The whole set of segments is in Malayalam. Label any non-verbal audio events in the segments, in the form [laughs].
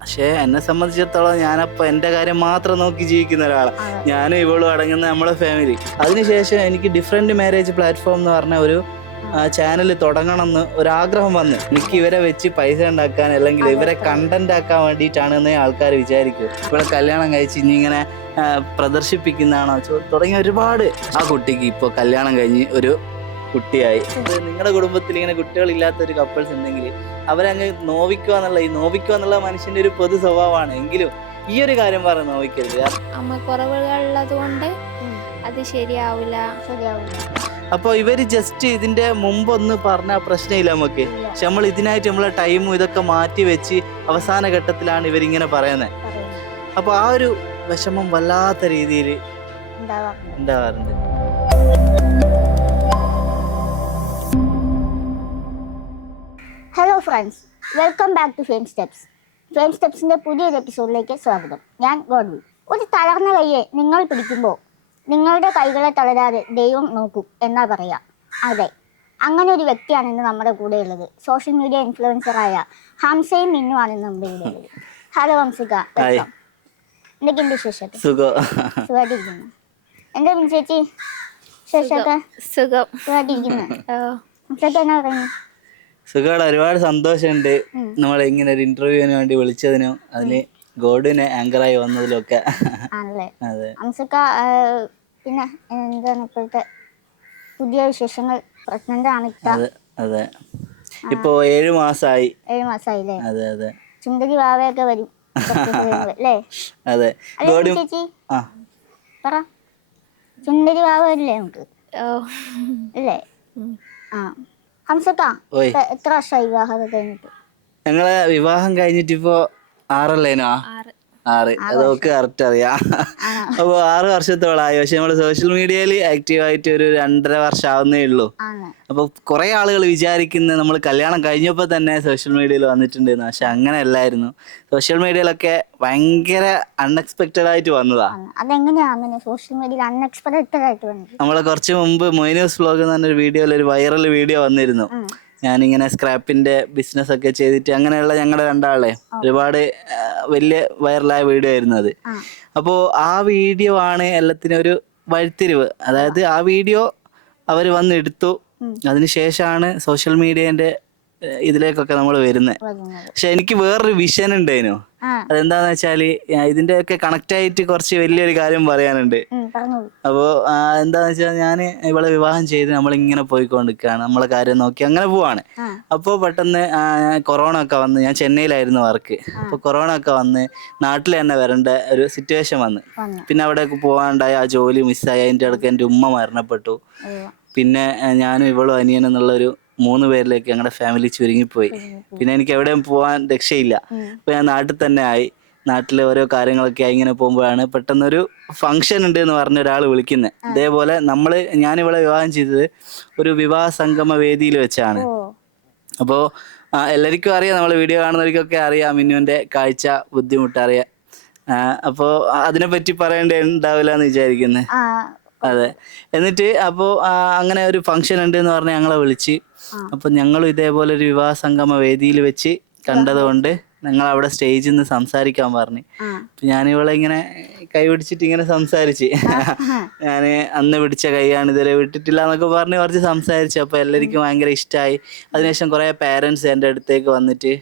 പക്ഷേ എന്നെ സംബന്ധിച്ചിടത്തോളം ഞാനപ്പോൾ എന്റെ കാര്യം മാത്രം നോക്കി ജീവിക്കുന്ന ഒരാളാണ്. ഞാനും ഇവളും അടങ്ങുന്ന നമ്മളെ ഫാമിലി അതിനുശേഷം എനിക്ക് ഡിഫറെന്റ് മാരേജ് പ്ലാറ്റ്ഫോം എന്ന് പറഞ്ഞ ഒരു ചാനൽ തുടങ്ങണം എന്ന് ഒരാഗ്രഹം വന്ന്. എനിക്ക് ഇവരെ വെച്ച് പൈസ ഉണ്ടാക്കാൻ അല്ലെങ്കിൽ ഇവരെ കണ്ടന്റ് ആക്കാൻ വേണ്ടിയിട്ടാണെന്ന് ആൾക്കാർ വിചാരിക്കും. ഇവിടെ കല്യാണം കഴിച്ച് ഇനി ഇങ്ങനെ പ്രദർശിപ്പിക്കുന്നതാണോ തുടങ്ങിയ ഒരുപാട്. ആ കുട്ടിക്ക് ഇപ്പോൾ കല്യാണം കഴിഞ്ഞ് ഒരു കുട്ടിയായി. നിങ്ങളുടെ കുടുംബത്തിൽ ഇങ്ങനെ കുട്ടികളില്ലാത്ത ഒരു കപ്പിൾസ് ഉണ്ടെങ്കിൽ അവരങ്ങ് നോവിക്കുക എന്നുള്ള ഈ നോവിക്കുക എന്നുള്ള മനുഷ്യന്റെ ഒരു പൊതു സ്വഭാവമാണ്. എങ്കിലും ഈ ഒരു കാര്യം പറഞ്ഞ് നോവിക്കരുത്. അമ്മ കുറവുകളുള്ളത് കൊണ്ട് അത് ശരിയാവില്ല. ശരിയാവില്ല അപ്പോൾ ഇവർ ജസ്റ്റ് ഇതിന്റെ മുമ്പൊന്ന് പറഞ്ഞ പ്രശ്നമില്ല നമുക്ക്. പക്ഷെ നമ്മൾ ഇതിനായിട്ട് നമ്മളെ ടൈമും ഇതൊക്കെ മാറ്റി വെച്ച് അവസാന ഘട്ടത്തിലാണ് ഇവരിങ്ങനെ പറയുന്നത് അപ്പൊ അപ്പോൾ ആ ഒരു വിഷമം വല്ലാത്ത രീതിയിൽ ഉണ്ടാവാറുണ്ട്. Friends welcome back to fame steps fame സ്റ്റെപ്സിന്റെ പുതിയൊരു എപ്പിസോഡിലേക്ക് സ്വാഗതം. ഞാൻ ഗോഡ്വി ഒരു തളർന്ന കൈയെ നിങ്ങൾ പിടിക്കുമ്പോൾ നിങ്ങളുടെ കൈകളെ തളരാതെ ദൈവം നോക്കും എന്നാ പറയുക അതെ അങ്ങനെ ഒരു വ്യക്തിയാണ് ഇന്ന് നമ്മുടെ കൂടെ ഉള്ളത് സോഷ്യൽ മീഡിയ ഇൻഫ്ലുവൻസറായ ഹംസയും മിന്നു ആണ് ഇന്ന് നമ്മുടെ കൂടെ ഉള്ളത് ഹലോ ഹംസിക എന്തൊക്കെയുണ്ട് വിശേഷം സുഖം. സുഖമായിട്ടിരിക്കുന്നു. എന്താ മിന്നു ചേച്ചി? വിശേഷമൊക്കെ? സുഖം. സുഖമായിട്ടിരിക്കുന്നു. ഹംസൊക്കെ എന്നാ പറയുന്നു? സുഖമാണ് ഒരുപാട് സന്തോഷമുണ്ട്. നമ്മൾ നമ്മളെ ഇങ്ങനെ ഒരു ഇന്റർവ്യൂവിന് വേണ്ടി വിളിച്ചതിനും അതിന് ഗോഡിന് ആങ്കറായി വന്നതിലൊക്കെ. അതെ. ഹംസക്ക പിന്നെ എന്താണ് ഇപ്പോഴത്തെ പുതിയ വിശേഷങ്ങൾ? പ്രഗ്നന്റ് ആണ് അതെ അതെ. ഇപ്പോ ഏഴു മാസമായി ഏഴു മാസമായില്ലേ അതെ അതെ. ചുണ്ടരി വാവയൊക്കെ വരും. അല്ലേ [laughs] അതെ ഗോഡി ചേച്ചി? ആ. പറ. ചുണ്ടരി വാവ വരില്ലേ നമുക്ക്? ഓ, അല്ലേ ആ. ഹംസക്ക ഓയ്. എത്ര വർഷമായി വിവാഹമൊക്കെ കഴിഞ്ഞിട്ട്? ഞങ്ങളെ വിവാഹം കഴിഞ്ഞിട്ടിപ്പോ ആറല്ലേനോ ആറ്. ആറ്. അതൊക്കെ കറക്റ്റ് അറിയാം? അപ്പൊ ആറ് വർഷത്തോളായി. പക്ഷെ നമ്മൾ സോഷ്യൽ മീഡിയയിൽ ആക്റ്റീവ് ആയിട്ട് ഒരു രണ്ടര വർഷം ആവുന്നേ ഉള്ളൂ അപ്പൊ കുറെ ആളുകൾ വിചാരിക്കുന്നത് നമ്മൾ കല്യാണം കഴിഞ്ഞപ്പോ തന്നെ സോഷ്യൽ മീഡിയയിൽ വന്നിട്ടുണ്ടായിരുന്നു പക്ഷെ അങ്ങനെ അല്ലായിരുന്നു. സോഷ്യൽ മീഡിയയിലൊക്കെ ഭയങ്കര അൺഎക്സ്പെക്റ്റഡ് ആയിട്ട് വന്നതാ. അതെങ്ങനെയാ സോഷ്യൽ മീഡിയയിൽ അൺഎക്സ്പെക്റ്റഡ് ആയിട്ട് നമ്മളെ കുറച്ച് മുമ്പ് മൊയ്നൂസ് വ്ലോഗ് എന്ന് പറഞ്ഞൊരു വീഡിയോയിൽ ഒരു വൈറൽ വീഡിയോ വന്നിരുന്നു. ഞാനിങ്ങനെ സ്ക്രാപ്പിന്റെ ബിസിനസ് ഒക്കെ ചെയ്തിട്ട് അങ്ങനെയുള്ള ഞങ്ങളുടെ രണ്ടാളെ ഒരുപാട് വലിയ വൈറലായ വീഡിയോ ആയിരുന്നു അത് അപ്പോ അപ്പോൾ ആ വീഡിയോ ആണ് എല്ലാത്തിനും ഒരു വഴിത്തിരിവ്. അതായത് ആ വീഡിയോ അവർ വന്ന് എടുത്തു. അതിനുശേഷമാണ് സോഷ്യൽ മീഡിയന്റെ ഇതിലേക്കൊക്കെ നമ്മൾ വരുന്നത്. പക്ഷെ എനിക്ക് വേറൊരു വിഷൻ ഉണ്ടായിരുന്നു അതെന്താന്ന് വെച്ചാൽ ഇതിന്റെ ഒക്കെ കണക്ട് ആയിട്ട് കുറച്ച് വലിയൊരു കാര്യം പറയാനുണ്ട്. അപ്പോ എന്താന്ന് വെച്ചാൽ ഞാൻ ഇവളെ വിവാഹം ചെയ്ത് നമ്മളിങ്ങനെ പോയിക്കൊണ്ടിരിക്കുകയാണ്. നമ്മളെ കാര്യം നോക്കി അങ്ങനെ പോവാണ്. അപ്പോൾ പെട്ടെന്ന് കൊറോണ ഒക്കെ വന്ന് ഞാൻ ചെന്നൈയിലായിരുന്നു വർക്ക്. അപ്പോൾ കൊറോണ ഒക്കെ വന്ന് നാട്ടിൽ തന്നെ വരേണ്ട ഒരു സിറ്റുവേഷൻ വന്ന്. പിന്നെ അവിടേക്ക് പോകാണ്ടായി ആ ജോലി മിസ്സായി അതിന്റെ ഇടയ്ക്ക് എന്റെ ഉമ്മ മരണപ്പെട്ടു. പിന്നെ ഞാനും ഇവളും അനിയനും എന്നുള്ളൊരു മൂന്ന് പേരിലേക്ക് ഞങ്ങളുടെ ഫാമിലി ചുരുങ്ങിപ്പോയി. പിന്നെ എനിക്ക് എവിടെയും പോകാൻ രക്ഷയില്ല. അപ്പൊ അപ്പോൾ ഞാൻ നാട്ടിൽ തന്നെ ആയി. നാട്ടിലെ ഓരോ കാര്യങ്ങളൊക്കെ ആയി ഇങ്ങനെ പോകുമ്പോഴാണ് പെട്ടെന്നൊരു ഫംഗ്ഷൻ ഉണ്ട് എന്ന് പറഞ്ഞ ഒരാൾ വിളിക്കുന്നത് ഇതേപോലെ നമ്മൾ ഞാനിവിടെ വിവാഹം ചെയ്തത് ഒരു വിവാഹ സംഗമ വേദിയിൽ വെച്ചാണ്. അപ്പോൾ എല്ലാവർക്കും അറിയാം. നമ്മൾ വീഡിയോ കാണുന്നവർക്കൊക്കെ അറിയാം. മിന്നുവിന്റെ കാഴ്ച ബുദ്ധിമുട്ട് അറിയാം. അപ്പോൾ അതിനെപ്പറ്റി പറയേണ്ട ഉണ്ടാവില്ല എന്ന് വിചാരിക്കുന്നത് അതെ. എന്നിട്ട് അപ്പോൾ അങ്ങനെ ഒരു ഫംഗ്ഷൻ ഉണ്ട് എന്ന് പറഞ്ഞ് ഞങ്ങളെ വിളിച്ച് ആ. അപ്പോൾ ഞങ്ങളും ഇതേപോലെ ഒരു വിവാഹ സംഗമ വേദിയിൽ വെച്ച് കണ്ടതുകൊണ്ട് ഞങ്ങൾ അവിടെ സ്റ്റേജിൽ നിന്ന് സംസാരിക്കാൻ പറഞ്ഞു. അപ്പൊ ഞാനിവളെ ഇങ്ങനെ കൈ പിടിച്ചിട്ട് ഇങ്ങനെ സംസാരിച്ച്. ഞാൻ അന്ന് പിടിച്ച കൈയാണ് ഇതുവരെ വിട്ടിട്ടില്ല എന്നൊക്കെ പറഞ്ഞ് കുറച്ച് സംസാരിച്ചു. അപ്പൊ എല്ലാവർക്കും ഭയങ്കര ഇഷ്ടമായി അതിനുശേഷം കുറെ പേരൻസ് എന്റെ അടുത്തേക്ക് വന്നിട്ട്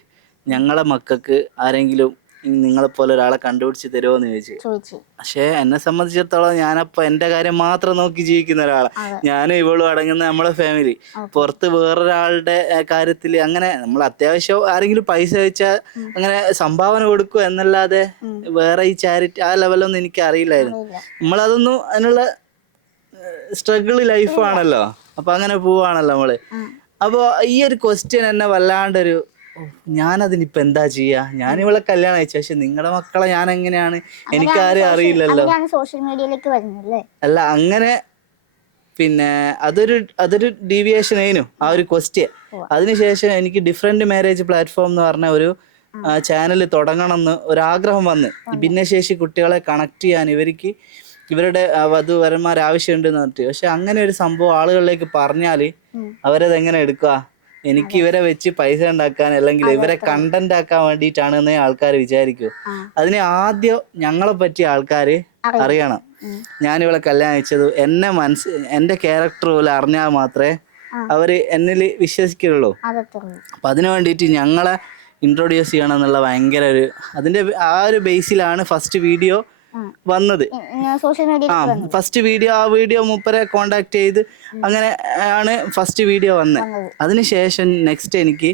ഞങ്ങളെ മക്കൾക്ക് ആരെങ്കിലും നിങ്ങളെ പോലെ ഒരാളെ കണ്ടുപിടിച്ച് തരുമോ എന്ന് ചോദിച്ചു. ചോദിച്ചു. പക്ഷേ എന്നെ സംബന്ധിച്ചിടത്തോളം ഞാനപ്പോ എന്റെ കാര്യം മാത്രം നോക്കി ജീവിക്കുന്ന ഒരാളാണ് അതെ. ഞാനും ഇവളും അടങ്ങുന്ന നമ്മളെ ഫാമിലി പുറത്ത് വേറൊരാളുടെ കാര്യത്തിൽ അങ്ങനെ നമ്മൾ അത്യാവശ്യം ആരെങ്കിലും പൈസ വെച്ചാൽ അങ്ങനെ സംഭാവന കൊടുക്കുക എന്നല്ലാതെ വേറെ ഈ ചാരിറ്റി ആ ലെവലൊന്നും എനിക്ക് അറിയില്ലായിരുന്നു. നമ്മൾ നമ്മളതൊന്നും അതിനുള്ള സ്ട്രഗിൾ ലൈഫാണല്ലോ അപ്പൊ അങ്ങനെ പോവാണല്ലോ നമ്മൾ. അപ്പോ ഈ ഒരു ക്വസ്റ്റ്യൻ എന്നെ വല്ലാണ്ടൊരു ഞാനതിനിപ്പോ എന്താ ചെയ്യാ? ഞാൻ ഇവളെ കല്യാണം അയച്ചു. പക്ഷെ നിങ്ങളുടെ മക്കളെ ഞാൻ എങ്ങനെയാണ് എനിക്കാരും അറിയില്ലല്ലോ. സോഷ്യൽ മീഡിയയിലേക്ക് വരുന്നല്ലേ അല്ല അങ്ങനെ പിന്നെ അതൊരു അതൊരു ഡീവിയേഷൻ ആയിരുന്നു ആ ഒരു ക്വസ്റ്റ്യൻ അതിനുശേഷം എനിക്ക് ഡിഫറെന്റ് മാരേജ് പ്ലാറ്റ്ഫോം എന്ന് പറഞ്ഞ ഒരു ചാനൽ തുടങ്ങണം എന്ന് ഒരാഗ്രഹം വന്ന്. ഭിന്നശേഷി കുട്ടികളെ കണക്ട് ചെയ്യാൻ ഇവർക്ക് ഇവരുടെ വധുവരന്മാർ ആവശ്യമുണ്ടെന്ന് പറഞ്ഞിട്ട്. പക്ഷെ അങ്ങനെ ഒരു സംഭവം ആളുകളിലേക്ക് പറഞ്ഞാൽ. അവരത് എങ്ങനെ എടുക്കുക എനിക്ക് ഇവരെ വെച്ച് പൈസ ഉണ്ടാക്കാൻ അല്ലെങ്കിൽ ഇവരെ കണ്ടന്റ് ആക്കാൻ വേണ്ടിയിട്ടാണെന്ന് ആൾക്കാർ വിചാരിക്കൂ. അതിനെ ആദ്യം ഞങ്ങളെ പറ്റിയ ആൾക്കാർ അറിയണം. ഞാൻ ഇവളെ കല്യാണം അയച്ചത് എന്നെ മനസ് എന്റെ ക്യാരക്ടർ പോലെ അറിഞ്ഞാൽ മാത്രമേ. അവർ എന്നിൽ വിശ്വസിക്കുള്ളൂ അപ്പൊ അതിനു വേണ്ടിയിട്ട് ഞങ്ങളെ ഇൻട്രൊഡ്യൂസ് ചെയ്യണം എന്നുള്ള ഭയങ്കര ഒരു അതിന്റെ ആ ഒരു ബേസിലാണ് ഫസ്റ്റ് വീഡിയോ. വന്നത്. ആ ഫസ്റ്റ് വീഡിയോ ആ വീഡിയോ മൂപ്പരെ കോണ്ടാക്ട് ചെയ്ത് അങ്ങനെ ആണ് ഫസ്റ്റ് വീഡിയോ വന്നത്. അതിനുശേഷം നെക്സ്റ്റ് എനിക്ക്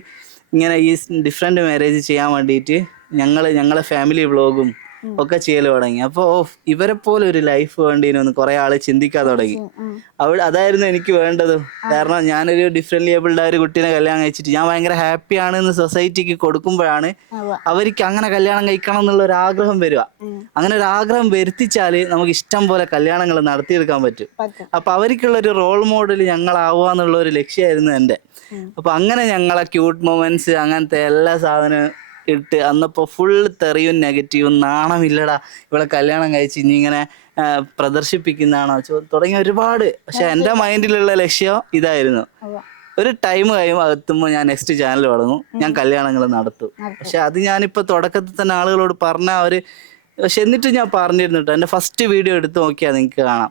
ഇങ്ങനെ ഈ ഡിഫറെന്റ് മാരേജ് ചെയ്യാൻ വേണ്ടിയിട്ട് ഞങ്ങൾ ഞങ്ങളെ ഫാമിലി വ്ളോഗും ഒക്കെ ചെയ്യൽ തുടങ്ങി. അപ്പോൾ ഇവരെ പോലെ ഒരു ലൈഫ് വേണ്ടിനൊന്ന് കുറെ ആൾ ചിന്തിക്കാൻ തുടങ്ങി. അവിടെ അതായിരുന്നു എനിക്ക് വേണ്ടത്. കാരണം ഞാനൊരു ഡിഫറെന്റ് ഏബിൾഡ് ആയ ഒരു കുട്ടീനെ കല്യാണം കഴിച്ചിട്ട് ഞാൻ ഭയങ്കര ഹാപ്പിയാണ് എന്ന് സൊസൈറ്റിക്ക് കൊടുക്കുമ്പോഴാണ് അവർക്ക് അങ്ങനെ കല്യാണം കഴിക്കണം എന്നുള്ള ഒരു ആഗ്രഹം വരിക. അങ്ങനെ ഒരു ആഗ്രഹം വരുത്തിച്ചാൽ നമുക്ക് ഇഷ്ടം പോലെ കല്യാണങ്ങൾ നടത്തിയെടുക്കാൻ പറ്റും. അപ്പൊ അവർക്കുള്ള ഒരു റോൾ മോഡൽ ഞങ്ങളാവുക എന്നുള്ള ഒരു ലക്ഷ്യമായിരുന്നു എന്റെ. ഉം. അപ്പൊ അങ്ങനെ ഞങ്ങളെ ക്യൂട്ട് മൊമെന്റ്സ് അങ്ങനത്തെ എല്ലാ സാധനവും ഇട്ട് അന്നപ്പോ ഫുൾ തെറിയും നെഗറ്റീവും നാണമില്ലടാ ഇവളെ കല്യാണം കഴിച്ച് ഇനി ഇങ്ങനെ പ്രദർശിപ്പിക്കുന്നതാണോ ചോ- തുടങ്ങിയ ഒരുപാട്. പക്ഷെ എന്റെ മൈൻഡിലുള്ള ലക്ഷ്യം ഇതായിരുന്നു. ഒരു ടൈം കഴിയുമ്പോൾ എത്തുമ്പോൾ ഞാൻ നെക്സ്റ്റ് ചാനൽ തുടങ്ങും. ഞാൻ കല്യാണങ്ങൾ നടത്തും. പക്ഷെ അത് ഞാനിപ്പോൾ തുടക്കത്തിൽ തന്നെ ആളുകളോട് പറഞ്ഞ അവർ പക്ഷെ എന്നിട്ട് ഞാൻ പറഞ്ഞിരുന്നു കേട്ടോ എന്റെ ഫസ്റ്റ് വീഡിയോ എടുത്ത് നോക്കിയാൽ നിങ്ങൾക്ക് കാണാം.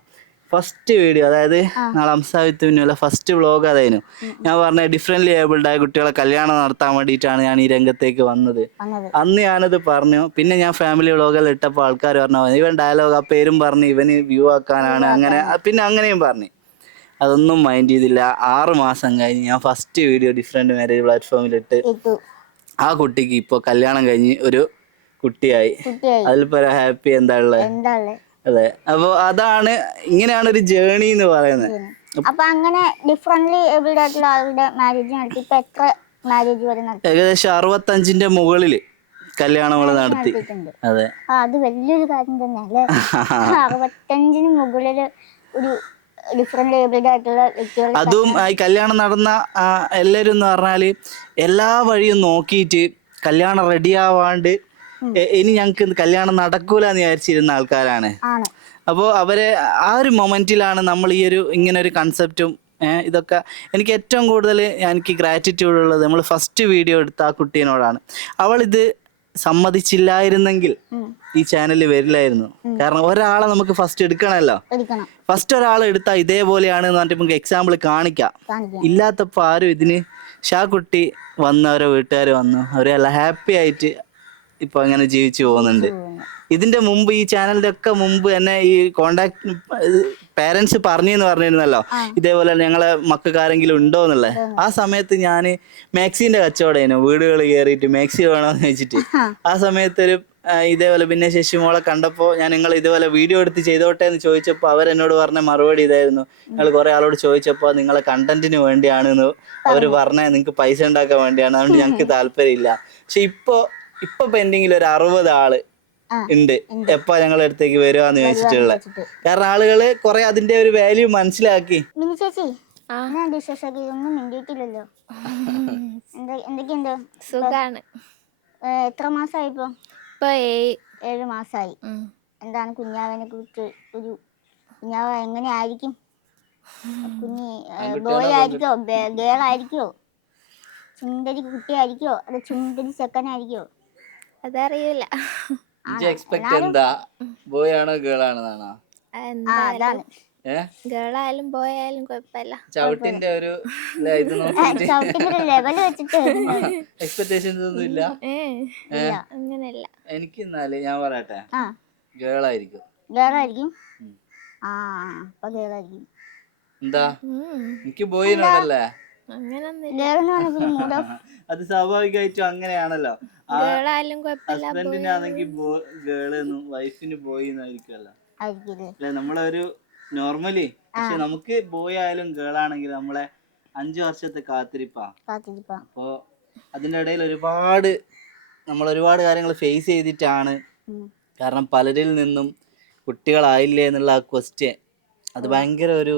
ഫസ്റ്റ് വീഡിയോ അതായത് നാളെ അംസാവിത്തുവിനുള്ള ഫസ്റ്റ് വ്ളോഗ് അതായിരുന്നു. ഞാൻ പറഞ്ഞ ഡിഫറെന്റ് ഏബിൾഡ് ആയ കുട്ടികളെ കല്യാണം നടത്താൻ വേണ്ടിയിട്ടാണ് ഞാൻ ഈ രംഗത്തേക്ക് വന്നത്. അന്ന് ഞാനത് പറഞ്ഞു. പിന്നെ ഞാൻ ഫാമിലി വ്ളോഗെല്ലാം ഇട്ടപ്പോൾ ആൾക്കാർ പറഞ്ഞു ഇവൻ ഡയലോഗ് ആ പേരും പറഞ്ഞ് ഇവന് വ്യൂ ആക്കാനാണ് അങ്ങനെ. പിന്നെ അങ്ങനെയും പറഞ്ഞു. അതൊന്നും മൈൻഡ് ചെയ്തില്ല. ആറ് മാസം കഴിഞ്ഞ് ഞാൻ ഫസ്റ്റ് വീഡിയോ ഡിഫറെന്റ് മാരേജ് പ്ലാറ്റ്ഫോമിലിട്ട് ആ കുട്ടിക്ക് ഇപ്പോൾ കല്യാണം കഴിഞ്ഞ് ഒരു കുട്ടിയായി. കുട്ടിയായി. അതിലിപ്പോൾ ഹാപ്പി എന്താ ഉള്ളത് എന്താ ഉള്ളത് അതെ. അപ്പൊ അതാണ് ഇങ്ങനെയാണ് ഒരു ജേണി എന്ന് പറയുന്നത്. അപ്പൊ അങ്ങനെ ഡിഫറെന്റ്ലി എബിൾഡ് ആയിട്ടുള്ള ആളുടെ മാരേജ് നടത്തി? ഇപ്പൊ എത്ര മാരേജ് വരെ നടത്തി? ഏകദേശം അറുപത്തഞ്ചിന്റെ മുകളിൽ കല്യാണങ്ങൾ നടത്തി. അതെ. അത് വലിയൊരു കാര്യം തന്നെ അല്ലേ [laughs] അറുപത്തഞ്ചിന് മുകളിൽ ഒരു അതും ഈ കല്യാണം നടന്ന എല്ലാരും എല്ലാവരും എന്ന് പറഞ്ഞാൽ എല്ലാ വഴിയും നോക്കിയിട്ട് കല്യാണം റെഡി ആവാണ്ട് ഇനി ഞങ്ങൾക്ക് കല്യാണം നടക്കൂല എന്ന് വിചാരിച്ചിരുന്ന ആൾക്കാരാണ്. അപ്പോൾ അവരെ ആ ഒരു മൊമെന്റിലാണ് നമ്മൾ ഈ ഒരു ഇങ്ങനെ ഒരു കൺസെപ്റ്റും ഇതൊക്കെ എനിക്ക് ഏറ്റവും കൂടുതൽ എനിക്ക് ഗ്രാറ്റിറ്റ്യൂഡ് ഉള്ളത് നമ്മൾ ഫസ്റ്റ് വീഡിയോ എടുത്ത ആ കുട്ടീനോടാണ്. അവൾ ഇത് സമ്മതിച്ചില്ലായിരുന്നെങ്കിൽ ഈ ചാനൽ വരില്ലായിരുന്നു. കാരണം ഒരാളെ നമുക്ക് ഫസ്റ്റ് എടുക്കണമല്ലോ. ഫസ്റ്റ് ഒരാളെ എടുത്താൽ ഇതേപോലെയാണ് എന്ന് പറഞ്ഞിട്ട് നമുക്ക് എക്സാമ്പിൾ കാണിക്കാം. ഇല്ലാത്തപ്പോൾ ആരും ഇതിന് ഷാ കുട്ടി വന്ന് അവരെ വീട്ടുകാർ വന്നു. അവരെല്ലാം ഹാപ്പി ആയിട്ട് ഇപ്പൊ അങ്ങനെ ജീവിച്ചു പോകുന്നുണ്ട്. ഇതിന്റെ മുമ്പ് ഈ ചാനലിന്റെ ഒക്കെ മുമ്പ് എന്നെ ഈ കോണ്ടാക്ട് പേരൻസ് പറഞ്ഞെന്ന് പറഞ്ഞിരുന്നല്ലോ. ഇതേപോലെ ഞങ്ങളെ മക്കൾക്ക് ആരെങ്കിലും ഉണ്ടോ എന്നുള്ളത്. ആ. സമയത്ത് ഞാൻ മാക്സിന്റെ കച്ചവടമായിരുന്നു. വീടുകൾ കയറിയിട്ട് മാക്സി വേണമെന്ന് വെച്ചിട്ട് ആ. സമയത്ത് ഒരു ഇതേപോലെ പിന്നെ ശശിമോളെ കണ്ടപ്പോൾ ഞാൻ നിങ്ങൾ ഇതേപോലെ വീഡിയോ എടുത്ത് ചെയ്തോട്ടെ എന്ന് ചോദിച്ചപ്പോൾ അവരെന്നോട് പറഞ്ഞ മറുപടി ഇതായിരുന്നു. നിങ്ങൾ കുറെ ആളോട് ചോദിച്ചപ്പോൾ നിങ്ങളെ കണ്ടന്റിന് വേണ്ടിയാണെന്ന് അവർ പറഞ്ഞ നിങ്ങൾക്ക് പൈസ ഉണ്ടാക്കാൻ വേണ്ടിയാണ്. അതുകൊണ്ട് [laughs] ഞങ്ങൾക്ക് താല്പര്യമില്ല. പക്ഷെ ഇപ്പോ ഇപ്പൊ പെൻഡിങ്ങിൽ ഒരു അറുപത് ആൾ ഉണ്ട്. എപ്പോ ഞങ്ങളുടെ അടുത്തേക്ക് വരുവാന്ന് ചോദിച്ചിട്ടുള്ള കാരണം ആളുകൾ കൊറേ അതിന്റെ ഒരു വാല്യൂ മനസ്സിലാക്കി. മിനി ചേച്ചി. ഞാൻ വിശേഷമൊക്കെ? ഇതൊന്നും മിണ്ടിയിട്ടില്ലല്ലോ. എന്താ എന്തൊക്കെയുണ്ട്? സുഖാണ്. എത്ര മാസമായി ഇപ്പൊ? ഇപ്പൊ ഏഴ്. മാസമായി. എന്താണ് കുഞ്ഞാവിനെ കുറിച്ച് ഒരു കുഞ്ഞാവ് എങ്ങനെ ആയിരിക്കും? കുഞ്ഞി ബോയ് ആയിരിക്കോ ഗേൾ ആയിരിക്കോ ചുണ്ടരി കുട്ടിയായിരിക്കോ? അത് ചുണ്ടരി ചെക്കനായിരിക്കോ? അതറിയില്ല എക്സ്പെക്ട് എന്താ? ബോയ് ആണോ ഗേൾ ആണെന്നാണോ കുഴപ്പമില്ല. ചവിട്ടിന്റെ ഒരു ഇത് എക്സ്പെക്ടേഷൻസ് ഒന്നും ഇല്ല. അങ്ങനെയല്ല. എനിക്ക് എന്നാൽ ഞാൻ പറയട്ടെ. ആ. ഗേൾ ആയിരിക്കും ഗേൾ ആയിരിക്കും ആ അപ്പൊ ഗേൾ ആയിരിക്കും എന്താ. എനിക്ക് ബോയിനോടല്ലേ? [laughs] അത് സ്വാഭാവികമായിട്ടും അങ്ങനെയാണല്ലോ. ഹസ്ബൻഡിനാണെങ്കിൽ ഗേൾ എന്നും വൈഫിന് ബോയ് എന്നായിരിക്കുമല്ലോ അല്ലെ നമ്മളൊരു നോർമലി പക്ഷെ നമുക്ക് ബോയ് ആയാലും ഗേൾ ആണെങ്കിലും നമ്മളെ അഞ്ചു വർഷത്തെ കാത്തിരിപ്പാ. കാത്തിരിപ്പ. അപ്പോ അതിന്റെ ഇടയിൽ ഒരുപാട് നമ്മൾ ഒരുപാട് കാര്യങ്ങൾ ഫേസ് ചെയ്തിട്ടാണ്. കാരണം പലരിൽ നിന്നും കുട്ടികളായില്ലേ എന്നുള്ള ആ ക്വസ്റ്റ്യൻ അത് ഭയങ്കര ഒരു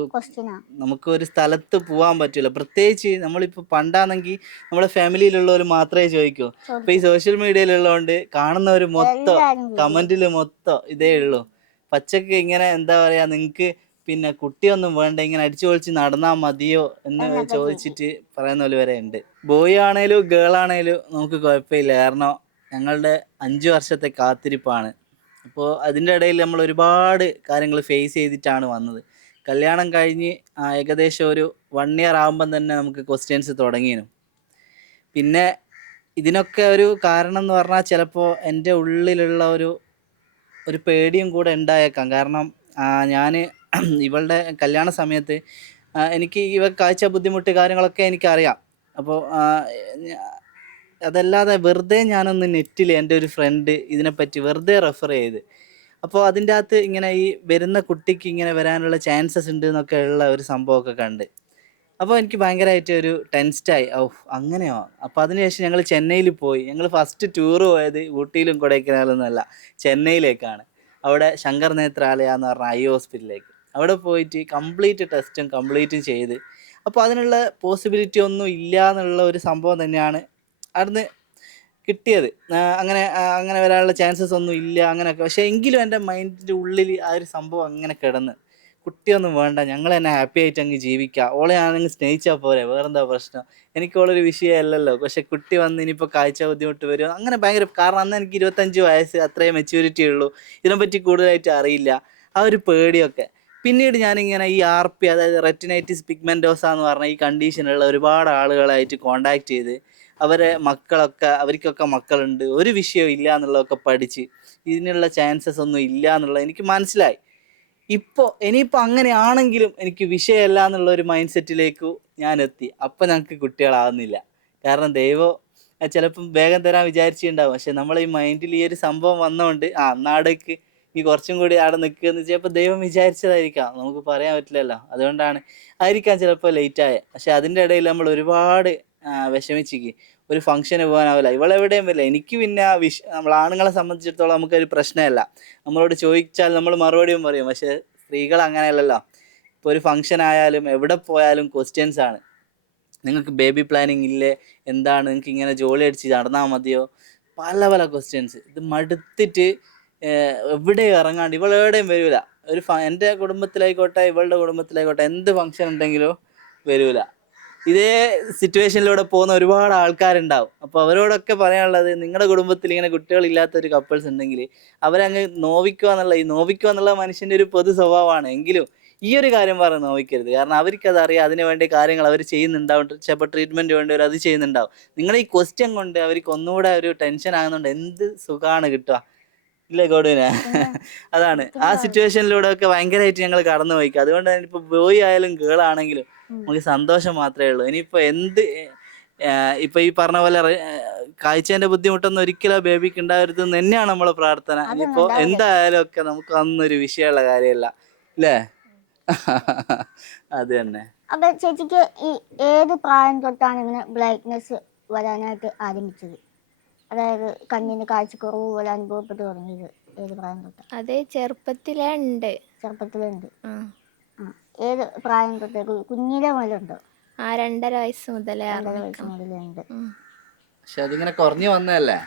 നമുക്ക് ഒരു സ്ഥലത്ത് പോവാൻ പറ്റില്ല പ്രത്യേകിച്ച് നമ്മളിപ്പോ പണ്ടാണെങ്കിൽ നമ്മുടെ ഫാമിലിയിലുള്ളവർ മാത്രമേ ചോദിക്കൂ. ഇപ്പൊ ഈ സോഷ്യൽ മീഡിയയിലുള്ളതുകൊണ്ട് കാണുന്നവർ മൊത്തം കമന്റിൽ മൊത്തം ഇതേ ഉള്ളൂ. പച്ചക്ക് ഇങ്ങനെ എന്താ പറയാ നിങ്ങക്ക് പിന്നെ കുട്ടിയൊന്നും വേണ്ട ഇങ്ങനെ അടിച്ചു പൊളിച്ച് നടന്നാ മതിയോ എന്ന് ചോദിച്ചിട്ട് പറയുന്ന പോലെ വരെ ഉണ്ട്. ബോയ് ആണേലും ഗേൾ ആണേലും നമുക്ക് കുഴപ്പമില്ല. കാരണം ഞങ്ങളുടെ അഞ്ചു വർഷത്തെ കാത്തിരിപ്പാണ്. അപ്പോൾ അതിന്റെ ഇടയിൽ നമ്മൾ ഒരുപാട് കാര്യങ്ങൾ ഫേസ് ചെയ്തിട്ടാണ് വന്നത്. കല്യാണം കഴിഞ്ഞ് ഏകദേശം ഒരു വൺ ഇയർ ആകുമ്പം തന്നെ നമുക്ക് ക്വസ്റ്റ്യൻസ് തുടങ്ങിയിരുന്നു. പിന്നെ ഇതിനൊക്കെ ഒരു കാരണം എന്ന് പറഞ്ഞാൽ ചിലപ്പോൾ എന്റെ ഉള്ളിലുള്ള ഒരു ഒരു പേടിയും കൂടെ ഉണ്ടായേക്കാം. കാരണം ഞാൻ [clears throat] ഇവളുടെ കല്യാണ സമയത്ത് എനിക്ക് ഇവ കാഴ്ച ബുദ്ധിമുട്ട് കാര്യങ്ങളൊക്കെ എനിക്കറിയാം. അപ്പോൾ അതല്ലാതെ വെറുതെ ഞാനൊന്ന് നെറ്റിൽ എന്റെ ഒരു ഫ്രണ്ട് ഇതിനെപ്പറ്റി വെറുതെ റെഫർ ചെയ്ത്. അപ്പോൾ അതിന്റെ അകത്ത് ഇങ്ങനെ ഈ വരുന്ന കുട്ടിക്ക് ഇങ്ങനെ വരാനുള്ള ചാൻസസ് ഉണ്ട് എന്നൊക്കെ ഉള്ള ഒരു സംഭവമൊക്കെ കണ്ട്. അപ്പോൾ എനിക്ക് ഭയങ്കരമായിട്ട് ഒരു ടെൻസ്റ്റായി ഓ അങ്ങനെയോ? അപ്പോൾ അതിനുശേഷം ഞങ്ങൾ ചെന്നൈയിൽ പോയി. ഞങ്ങൾ ഫസ്റ്റ് ടൂർ പോയത് ഊട്ടിയിലും കൊടൈക്കനാലൊന്നുമല്ല ചെന്നൈയിലേക്കാണ്. അവിടെ ശങ്കർ നേത്രാലയ എന്ന് പറഞ്ഞ ഐ ഹോസ്പിറ്റലിലേക്ക്. അവിടെ പോയിട്ട് കംപ്ലീറ്റ് ടെസ്റ്റും കംപ്ലീറ്റും ചെയ്ത്. അപ്പോൾ അതിനുള്ള പോസിബിലിറ്റി ഒന്നും ഇല്ല എന്നുള്ള ഒരു സംഭവം തന്നെയാണ് അവിടുന്ന് കിട്ടിയത്. അങ്ങനെ അങ്ങനെ വരാനുള്ള ചാൻസസ് ഒന്നും ഇല്ല അങ്ങനെയൊക്കെ. പക്ഷേ എങ്കിലും എന്റെ മൈൻഡിന്റെ ഉള്ളിൽ ആ ഒരു സംഭവം അങ്ങനെ കിടന്ന്. കുട്ടിയൊന്നും വേണ്ട ഞങ്ങൾ തന്നെ ഹാപ്പി ആയിട്ട് അങ്ങ് ജീവിക്കുക ഓളെ ആണെങ്കിൽ സ്നേഹിച്ചാൽ പോരെ വേറെന്താ പ്രശ്നം? എനിക്ക് ഓളൊരു വിഷയമല്ലല്ലോ. പക്ഷെ കുട്ടി വന്ന് ഇനിയിപ്പോൾ കാഴ്ച ബുദ്ധിമുട്ട് വരും. അങ്ങനെ ഭയങ്കര കാരണം അന്ന് എനിക്ക് ഇരുപത്തഞ്ച് വയസ്സ് അത്രയും മെച്യൂരിറ്റി ഉള്ളൂ. ഇതിനെപ്പറ്റി കൂടുതലായിട്ട് അറിയില്ല. ആ ഒരു പേടിയൊക്കെ. പിന്നീട് ഞാനിങ്ങനെ ഈ ആർ പി അതായത് റെറ്റിനൈറ്റിസ് പിഗ്മെന്റോസ എന്ന് പറഞ്ഞ ഈ കണ്ടീഷനുള്ള ഒരുപാട് ആളുകളായിട്ട് കോണ്ടാക്ട് ചെയ്ത് അവരെ മക്കളൊക്കെ അവർക്കൊക്കെ മക്കളുണ്ട്. ഒരു വിഷയം ഇല്ല എന്നുള്ളതൊക്കെ പഠിച്ച് ഇതിനുള്ള ചാൻസസ് ഒന്നും ഇല്ല എന്നുള്ളത് എനിക്ക് മനസ്സിലായി. ഇപ്പോൾ ഇനിയിപ്പോൾ അങ്ങനെയാണെങ്കിലും എനിക്ക് വിഷയമല്ല എന്നുള്ള ഒരു മൈൻഡ് സെറ്റിലേക്ക് ഞാൻ എത്തി അപ്പം ഞങ്ങൾക്ക് കുട്ടികളാവുന്നില്ല. കാരണം ദൈവം ചിലപ്പം വേഗം തരാൻ വിചാരിച്ചിട്ടുണ്ടാവും. പക്ഷെ നമ്മൾ ഈ മൈൻഡിൽ ഈ ഒരു സംഭവം വന്നതുകൊണ്ട് ആ നാടേക്ക് ഈ കുറച്ചും കൂടി അവിടെ വെച്ചാൽ ചിലപ്പോൾ ദൈവം വിചാരിച്ചതായിരിക്കാം. നമുക്ക് പറയാൻ പറ്റില്ലല്ലോ. അതുകൊണ്ടാണ് ആയിരിക്കാം ചിലപ്പോൾ ലേറ്റായ പക്ഷെ അതിന്റെ ഇടയിൽ നമ്മൾ ഒരുപാട് വിഷമിച്ചിരിക്കും ഒരു ഫംഗ്ഷന് പോകാനാവില്ല. ഇവളെവിടെയും വരില്ല. എനിക്ക് പിന്നെ ആ വിഷ നമ്മൾ ആണുങ്ങളെ സംബന്ധിച്ചിടത്തോളം നമുക്കൊരു പ്രശ്നമല്ല. നമ്മളോട് ചോദിച്ചാൽ നമ്മൾ മറുപടിയും പറയും. പക്ഷെ സ്ത്രീകൾ അങ്ങനെയല്ലല്ലോ. ഇപ്പോൾ ഒരു ഫംഗ്ഷൻ ആയാലും എവിടെ പോയാലും ക്വസ്റ്റ്യൻസ് ആണ്. നിങ്ങൾക്ക് ബേബി പ്ലാനിങ് ഇല്ലേ? എന്താണ്? നിങ്ങൾക്ക് ഇങ്ങനെ ജോലി അടിച്ച് നടന്നാൽ മതിയോ? പല പല ക്വസ്റ്റ്യൻസ് ഇത് മടുത്തിട്ട് എവിടെ ഇറങ്ങാണ്ട് ഇവൾ എവിടെയും വരില്ല ഒരു എന്റെ കുടുംബത്തിലായിക്കോട്ടെ ഇവളുടെ കുടുംബത്തിലായിക്കോട്ടെ എന്ത് ഫംഗ്ഷൻ ഉണ്ടെങ്കിലും വരൂല. ഇതേ സിറ്റുവേഷനിലൂടെ പോകുന്ന ഒരുപാട് ആൾക്കാരുണ്ടാവും. അപ്പോൾ അവരോടൊക്കെ പറയാനുള്ളത് നിങ്ങളുടെ കുടുംബത്തിൽ ഇങ്ങനെ കുട്ടികളില്ലാത്ത ഒരു കപ്പിൾസ് ഉണ്ടെങ്കിൽ അവരങ്ങ് നോവിക്കുക എന്നുള്ള ഈ നോവിക്കുക എന്നുള്ള മനുഷ്യന്റെ ഒരു പൊതു സ്വഭാവമാണ്. എങ്കിലും ഈ ഒരു കാര്യം പറഞ്ഞ് നോവിക്കരുത്. കാരണം അവർക്കത് അറിയാം. അതിന് വേണ്ടി കാര്യങ്ങൾ അവർ ചെയ്യുന്നുണ്ടാവും. ചിലപ്പോൾ ട്രീറ്റ്മെന്റ് വേണ്ടി അവർ അത് ചെയ്യുന്നുണ്ടാവും. നിങ്ങൾ ഈ ക്വസ്റ്റ്യൻ കൊണ്ട് അവർക്ക് ഒന്നുകൂടെ ഒരു ടെൻഷൻ ആകുന്നുണ്ട്. എന്ത് സുഖമാണ് കിട്ടുക? ഇല്ലേ ഗോഡുവിനെ? [laughs] അതാണ്. ആ സിറ്റുവേഷനിലൂടെ ഒക്കെ ഭയങ്കരമായിട്ട് ഞങ്ങൾ കടന്നു അതുകൊണ്ട് തന്നെ ഇപ്പൊ ബോയ് ആയാലും ഗേൾ ആണെങ്കിലും നമുക്ക് സന്തോഷം മാത്രമേ ഉള്ളൂ. ഇനിയിപ്പോ എന്ത് ഇപ്പൊ ഈ പറഞ്ഞ പോലെ കാഴ്ചേന്റെ ബുദ്ധിമുട്ടൊന്നും ഒരിക്കലും ആ ബേബിക്ക് ഉണ്ടാവരുത് എന്ന് തന്നെയാണ് നമ്മളെ പ്രാർത്ഥന. ഇനിയിപ്പോ എന്തായാലും ഒക്കെ നമുക്ക് അന്നൊരു വിഷയമുള്ള കാര്യമല്ല. അല്ലേ [laughs] അത് തന്നെ. അപ്പൊ ചേച്ചിക്ക് ഈ ഏത് പ്രായം തൊട്ടാണ് ഇങ്ങനെ ബ്ലൈറ്റ്നെസ് വരാനായിട്ട് ആരംഭിച്ചത്? അതായത് കണ്ണിന് കാഴ്ചക്കുറവ് പോലെ അനുഭവപ്പെട്ടു തുടങ്ങിയത് ഏത് പ്രായം തൊട്ട്? അത് ചെറുപ്പത്തിലേ ഉണ്ട് ചെറുപ്പത്തിലുണ്ട്. ആ. ആ. ഏത് പ്രായം തൊട്ട്? കു- കുഞ്ഞിലെ മുതലുണ്ടോ? ആ രണ്ടര വയസ്സ് മുതലേ രണ്ടര വയസ്സ് മുതലേ മുതലുണ്ട്. ഉം. പക്ഷെ അതിങ്ങനെ കുറഞ്ഞു വന്നതല്ലേ?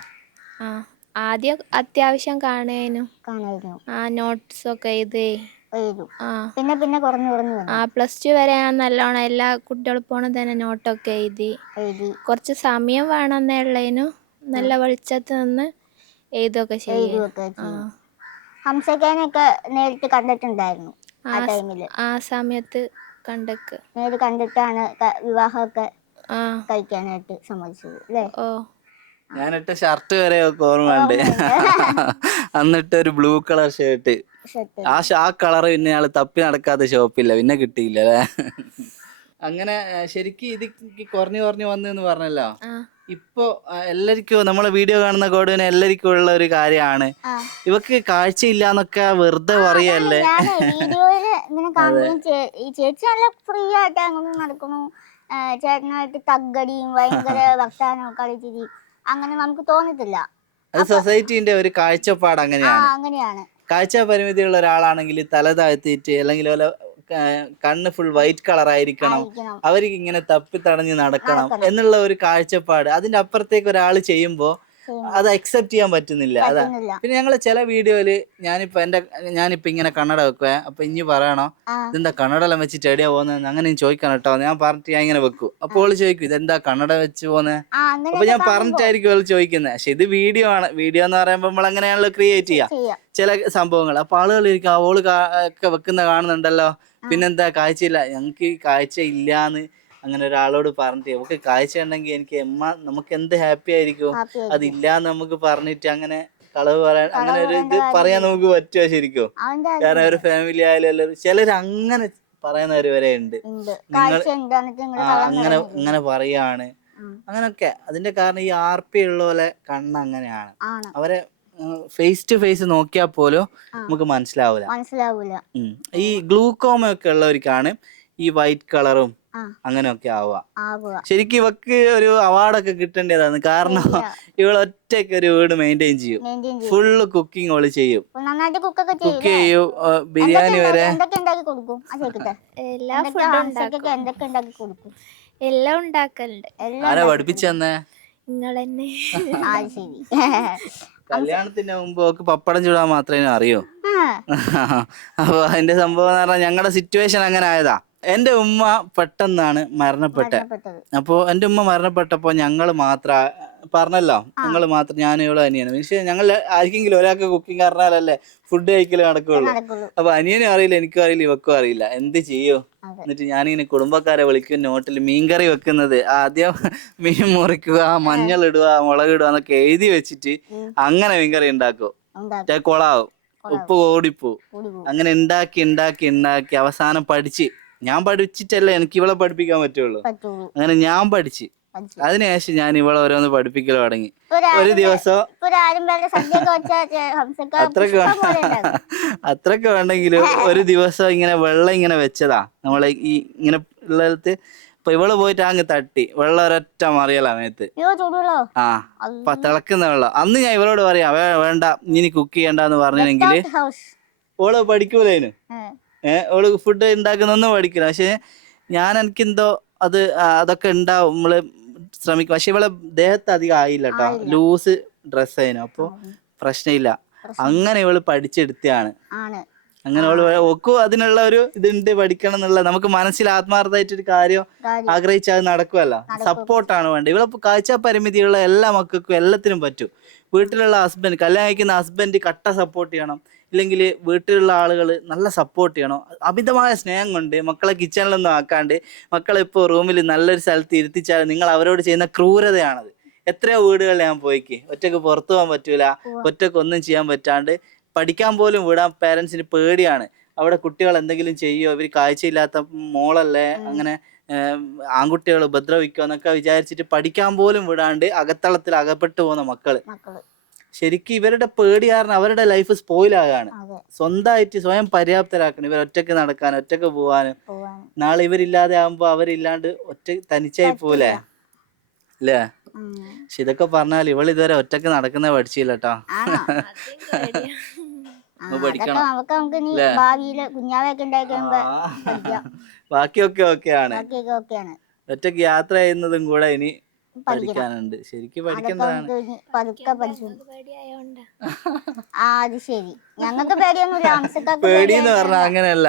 ആ. ആദ്യം അത്യാവശ്യം കാണേനു കാണായിരുന്നു. ആ നോട്ട്സ് ഒക്കെ എഴുതി. എഴുതും. ആ. പിന്നെ പിന്നെ കുറഞ്ഞു കുറഞ്ഞു ആ പ്ലസ് ടു വരെ ഞാൻ നല്ലോണം എല്ലാ കുട്ടികളും പോണ തന്നെ നോട്ടൊക്കെ എഴുതി. എഴുതി. കുറച്ച് സമയം വേണമെന്നേ ഉള്ളതിനു നല്ല വെളിച്ചത്ത് നിന്ന് എഴുതുകയൊക്കെ ചെയ്യും. എഴുതുകയൊക്കെ ചെയ്യും. ഹംസക്കാനൊക്കെ നേരിട്ട് കണ്ടിട്ടുണ്ടായിരുന്നു ആ ആ ടൈമിൽ. ആ സമയത്ത് കണ്ടക്ക്. നേരിട്ട് കണ്ടിട്ടാണ് ക- വിവാഹമൊക്കെ ആ. കഴിക്കാനായിട്ട് സമ്മതിച്ചത് അല്ലേ? ഓ. ഞാനിട്ട ഷർട്ട് വരെ ഒക്കെ ഓർമ്മയുണ്ട്. അന്നിട്ട് ഒരു ബ്ലൂ കളർ ഷർട്ട് ഷർട്ട് ആ ഷ- ആ കളർ പിന്നെ ആൾ തപ്പി നടക്കാത്ത ഷോപ്പില്ല പിന്നെ കിട്ടിയില്ല അല്ലേ? അങ്ങനെ ശരിക്കും ഇത് കുറഞ്ഞു കുറഞ്ഞു വന്നു എന്ന് പറഞ്ഞല്ലോ ഇപ്പോ ആ, എല്ലാരിക്കും നമ്മളെ വീഡിയോ കാണുന്ന കോടുവിന് എല്ലാരിക്കും ഉള്ള ഒരു കാര്യമാണ്. ഇവക്ക് കാഴ്ചയില്ല എന്നൊക്കെ വെറുതെ പറയല്ലേ? [laughs] ചേച്ചി നല്ല ഫ്രീ ആയിട്ട് അങ്ങനെ നടക്കണു ആ, ചേട്ടനായിട്ട് തగ్గടിയും ഭയങ്കര [laughs] വർത്താനവും കളിച്ചിരി. അങ്ങനെ നമുക്ക് തോന്നത്തില്ല. അത് സൊസൈറ്റിന്റെ ഒരു കാഴ്ചപ്പാട് അങ്ങനെയാണ്. അങ്ങനെയാണ്. കാഴ്ച പരിമിതിയുള്ള ഒരാളാണെങ്കിൽ തല താഴ്ത്തിയിട്ട് അല്ലെങ്കിൽ കണ്ണ് ഫുൾ വൈറ്റ് കളർ ആയിരിക്കണം. അവർക്ക് ഇങ്ങനെ തപ്പി തടഞ്ഞു നടക്കണം നടക്കണം. എന്നുള്ള ഒരു കാഴ്ചപ്പാട്. അതിന്റെ അപ്പുറത്തേക്ക് ഒരാൾ ചെയ്യുമ്പോൾ അത് അക്സെപ്റ്റ് ചെയ്യാൻ പറ്റുന്നില്ല. അതാ. പിന്നെ ഞങ്ങൾ ചില വീഡിയോയിൽ ഞാനിപ്പോ എന്റെ ഞാനിപ്പോ ഇങ്ങനെ കണ്ണട വെക്കുക അപ്പൊ ഇനി പറയണോ ഇതെന്താ കണ്ണട എല്ലാം വെച്ചിട്ട് എവിടെയാ പോകുന്നത് അങ്ങനെ ചോദിക്കണം കേട്ടോ. ഞാൻ പറഞ്ഞിട്ട് ഞാൻ ഇങ്ങനെ വെക്കും. അപ്പോൾ ഓൾ ചോദിക്കും ഇതെന്താ കണ്ണട വെച്ച് പോകുന്നത് അപ്പൊ ഞാൻ പറഞ്ഞിട്ടായിരിക്കും അവൾ ചോദിക്കുന്നത് പക്ഷെ ഇത് വീഡിയോ ആണ്. വീഡിയോ എന്ന് പറയുമ്പോൾ നമ്മൾ അങ്ങനെയാണല്ലോ ക്രിയേറ്റ് ചെയ്യാം. ചില സംഭവങ്ങൾ അപ്പൊ ആളുകൾ ഇരിക്കും "ആ, ഓൾ ഒക്കെ വെക്കുന്ന കാണുന്നുണ്ടല്ലോ. പിന്നെന്താ കാഴ്ചയില്ല. ഞങ്ങൾക്ക് ഈ കാഴ്ച ഇല്ലാന്ന് അങ്ങനെ ഒരാളോട് പറഞ്ഞിട്ട് നമുക്ക് കാഴ്ച ഉണ്ടെങ്കിൽ എനിക്ക് എമ്മ നമുക്ക് എന്ത് ഹാപ്പി ആയിരിക്കും? അതില്ലാന്ന് നമുക്ക് പറഞ്ഞിട്ട് അങ്ങനെ കളവ് പറയാൻ അങ്ങനെ ഒരു ഇത് പറയാൻ നമുക്ക് പറ്റുമോ ശരിക്കും? കാരണം ഒരു ഫാമിലി ആയാലും എല്ലാവരും ചിലർ അങ്ങനെ പറയുന്നവര് വരെ ഉണ്ട്. നിങ്ങൾ അങ്ങനെ അങ്ങനെ പറയാണ്. അങ്ങനൊക്കെ. അതിന്റെ കാരണം ഈ ആർ പി ഉള്ള പോലെ കണ്ണ് അങ്ങനെയാണ്. അവരെ ഫേസ് ടു ഫേസ് നോക്കിയാൽ പോലും നമുക്ക് മനസ്സിലാവൂല. മനസ്സിലാവൂല. ഈ ഗ്ലൂക്കോമ ഒക്കെ ഉള്ളവർക്കാണ് ഈ വൈറ്റ് കളറും അങ്ങനെയൊക്കെ ആവുക. ശരിക്കും ഇവക്ക് ഒരു അവാർഡൊക്കെ കിട്ടേണ്ടതാണ്. കാരണം ഇവൾ ഒറ്റയ്ക്ക് ഒരു വീട് മെയിന്റെയിൻ ചെയ്യും. ഫുള്ള് കുക്കിംഗ് ഓൾ ചെയ്യും. കുക്ക് ചെയ്യും ബിരിയാണി വരെ. എല്ലാ ഉണ്ടാക്കലുണ്ട്. എല്ലാം ആരാ പഠിപ്പിച്ചു തന്നെ നിങ്ങൾ തന്നെ ആ ശരി. കല്യാണത്തിന്റെ മുമ്പ് ഓക്ക് പപ്പടം ചൂടാൻ മാത്രമേ അറിയൂ. ആ, [laughs] അപ്പൊ അതിന്റെ സംഭവം എന്ന് പറഞ്ഞാൽ ഞങ്ങളുടെ സിറ്റുവേഷൻ അങ്ങനെ ആയതാ. എന്റെ ഉമ്മ പെട്ടെന്നാണ് മരണപ്പെട്ടെ. മരണപ്പെട്ടത്. അപ്പോ എന്റെ ഉമ്മ മരണപ്പെട്ടപ്പോ ഞങ്ങൾ മാത്ര പറഞ്ഞല്ലോ ഞങ്ങൾ മാത്രം ഞാൻ ഇവിടെ അനിയനും. പക്ഷെ ഞങ്ങൾ ആർക്കെങ്കിലും ഒരാൾക്ക് കുക്കിംഗ് അറിഞ്ഞാലല്ലേ ഫുഡ് കഴിക്കലും നടക്കുള്ളൂ. അപ്പൊ അനിയനും അറിയില്ല എനിക്കും അറിയില്ല ഇവക്കും അറിയില്ല. എന്ത് ചെയ്യോ? എന്നിട്ട് ഞാനിങ്ങനെ കുടുംബക്കാരെ വിളിക്കും നോട്ടിൽ മീൻകറി വെക്കുന്നത്. ആദ്യം മീൻ മുറിക്കുക മഞ്ഞൾ ഇടുക മുളക് ഇടുക എന്നൊക്കെ എഴുതി വെച്ചിട്ട് അങ്ങനെ മീൻകറി ഉണ്ടാക്കും. കൊളാവും. ഉപ്പ് ഓടിപ്പോ അങ്ങനെ ഉണ്ടാക്കി ഉണ്ടാക്കി ഉണ്ടാക്കി അവസാനം പഠിച്ച് ഞാൻ പഠിച്ചിട്ടല്ല എനിക്ക് ഇവളെ പഠിപ്പിക്കാൻ പറ്റുള്ളൂ. പറ്റുള്ളൂ. അങ്ങനെ ഞാൻ പഠിച്ച്. അതിനുശേഷം ഞാൻ ഇവളെ ഓരോന്ന് പഠിപ്പിക്കൽ തുടങ്ങി. ഒരു ദിവസം അത്രയ്ക്ക് [laughs] വേണ്ടെങ്കിൽ ഒരു ദിവസം ഇങ്ങനെ വെള്ളം ഇങ്ങനെ വെച്ചതാ. നമ്മളെ ഈ ഇങ്ങനെ ഉള്ളിടത്ത് ഇപ്പൊ ഇവൾ പോയിട്ട് അങ്ങ് തട്ടി. വെള്ളം ഒരൊറ്റ മറിയല മേത്ത്. ആ അപ്പൊ തിളക്കുന്ന വെള്ളം. അന്ന് ഞാൻ ഇവളോട് പറയാം "വേ- വേണ്ട ഇനി കുക്ക് ചെയ്യണ്ടെന്ന് പറഞ്ഞെങ്കിൽ ഓൾ പഠിക്കൂലേനു. ഓൾ ഫുഡ് ഉണ്ടാക്കുന്നൊന്നും പഠിക്കില്ല പക്ഷെ ഞാൻ എനിക്കെന്തോ അത് അതൊക്കെ ഉണ്ടാവും നമ്മൾ ശ്രമിക്കും. പക്ഷെ ഇവളെ ദേഹത്ത് അധികം ആയില്ല കേട്ടോ ലൂസ് ഡ്രസ് ആയിരുന്നു അപ്പൊ പ്രശ്നമില്ല അങ്ങനെ ഇവൾ പഠിച്ചെടുത്തതാണ് അങ്ങനെ അവൾ പറയാ, അതിനുള്ള ഒരു ഇതുണ്ട് പഠിക്കണം എന്നുള്ള. നമുക്ക് മനസ്സിൽ ആത്മാർത്ഥമായിട്ട് ഒരു കാര്യം ആഗ്രഹിച്ചാൽ നടക്കുമല്ലോ സപ്പോർട്ടാണ് വേണ്ടത്. ഇവിടെ കാഴ്ച പരിമിതിയുള്ള എല്ലാ മക്കൾക്കും എല്ലാത്തിനും പറ്റും. വീട്ടിലുള്ള ഹസ്ബൻഡ് കല്യാണം കഴിക്കുന്ന ഹസ്ബൻഡ് കട്ട സപ്പോർട്ട് ചെയ്യണം. ഇല്ലെങ്കിൽ വീട്ടിലുള്ള ആളുകൾ നല്ല സപ്പോർട്ട് ചെയ്യണം. അമിതമായ സ്നേഹം കൊണ്ട് മക്കളെ കിച്ചണിലൊന്നും ആക്കാണ്ട് മക്കളെ ഇപ്പോൾ റൂമിൽ നല്ലൊരു സ്ഥലത്ത് ഇരുത്തിച്ചാൽ നിങ്ങൾ അവരോട് ചെയ്യുന്ന ക്രൂരതയാണത്. എത്രയോ വീടുകളിൽ ഞാൻ പോയിക്ക്. ഒറ്റയ്ക്ക് പുറത്തു പോകാൻ പറ്റൂല. ഒറ്റയ്ക്ക് ഒന്നും ചെയ്യാൻ പറ്റാണ്ട് പഠിക്കാൻ പോലും വിടാൻ പേരൻസിന് പേടിയാണ്. അവിടെ കുട്ടികൾ എന്തെങ്കിലും ചെയ്യോ ഇവർ കാഴ്ചയില്ലാത്ത മോളല്ലേ? അങ്ങനെ ആൺകുട്ടികൾ ഉപദ്രവിക്കോ എന്നൊക്കെ വിചാരിച്ചിട്ട് പഠിക്കാൻ പോലും വിടാണ്ട് അകത്തളത്തിൽ അകപ്പെട്ടു പോകുന്ന മക്കൾ. മക്കൾ. ശരിക്കും ഇവരുടെ പേടി കാരണം അവരുടെ ലൈഫ് സ്പോയിലാകാണ് സ്വന്തമായിട്ട് സ്വയം പര്യാപ്തരാക്കണം. ഇവർ ഒറ്റയ്ക്ക് നടക്കാൻ ഒറ്റയ്ക്ക് പോവാനും നാളെ ഇവരില്ലാതെ ആകുമ്പോ അവരില്ലാണ്ട് ഒറ്റ തനിച്ചായി പോലേ അല്ലേ. പക്ഷെ ഇതൊക്കെ പറഞ്ഞാൽ ഇവൾ ഇതുവരെ ഒറ്റയ്ക്ക് നടക്കുന്ന പഠിച്ചില്ല കേട്ടോ [laughs] ബാക്കിയൊക്കെ ഓക്കെയാണ്. ഒറ്റയ്ക്ക് യാത്ര ചെയ്യുന്നതും കൂടെ ഇനി പഠിക്കാനുണ്ട്. ശരിക്കും അതൊക്കെ പഠിക്കേണ്ടതാണ്. നമുക്ക് ഇനി പതുക്കെ പഠിച്ചു. പേടിയായോണ്ടാ. ആ അത് ശരി. ഞങ്ങൾക്ക് പേടിയൊന്നുമില്ല. ഹംസക്കാക്ക് [laughs] പേടി എന്ന് പറഞ്ഞാൽ അങ്ങനെയല്ല.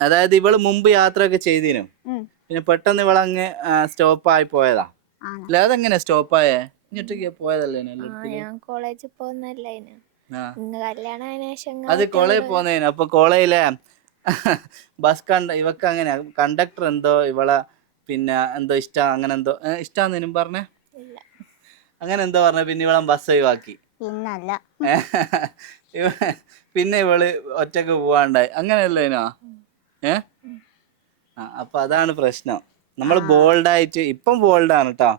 അതായത് ഇവൾ മുമ്പ് യാത്രയൊക്കെ ചെയ്തിനും. ഉം. പിന്നെ പെട്ടെന്ന് ഇവളങ്ങ് സ്റ്റോപ്പായി പോയതാ. ആണ്? അല്ല അതെങ്ങനെ സ്റ്റോപ്പായേ? ഇങ്ങോട്ടേക്ക് പോയതല്ലേ ആ ഞാൻ കോളേജിൽ പോകുന്നല്ല അതിന് ആ. ഇന്ന് കല്യാണം ആയതിനു ശേഷം ഇങ്ങ് അത് കോളേജ് പോന്നേനു. അപ്പൊ കോളേജിലെ [laughs] ബസ് കണ്ട ഇവക്ക് അങ്ങനെ കണ്ടക്ടർ എന്തോ ഇവളെ പിന്നെ എന്തോ ഇഷ്ട അങ്ങനെ എന്തോ ഏ, ഇഷ്ടാന്നേനും പറഞ്ഞേ? അങ്ങനെ എന്തോ പറഞ്ഞ പിന്നെ ഇവളെ ബസ് ഒഴിവാക്കി. പിന്നല്ല. പിന്നെ ഇവൾ ഒറ്റയ്ക്ക് പോവാണ്ടായി. അങ്ങനെയല്ലേനോ ഏ? ആ അപ്പൊ അതാണ് പ്രശ്നം. നമ്മൾ ബോൾഡായിട്ട് ഇപ്പം ബോൾഡാണ് കേട്ടോ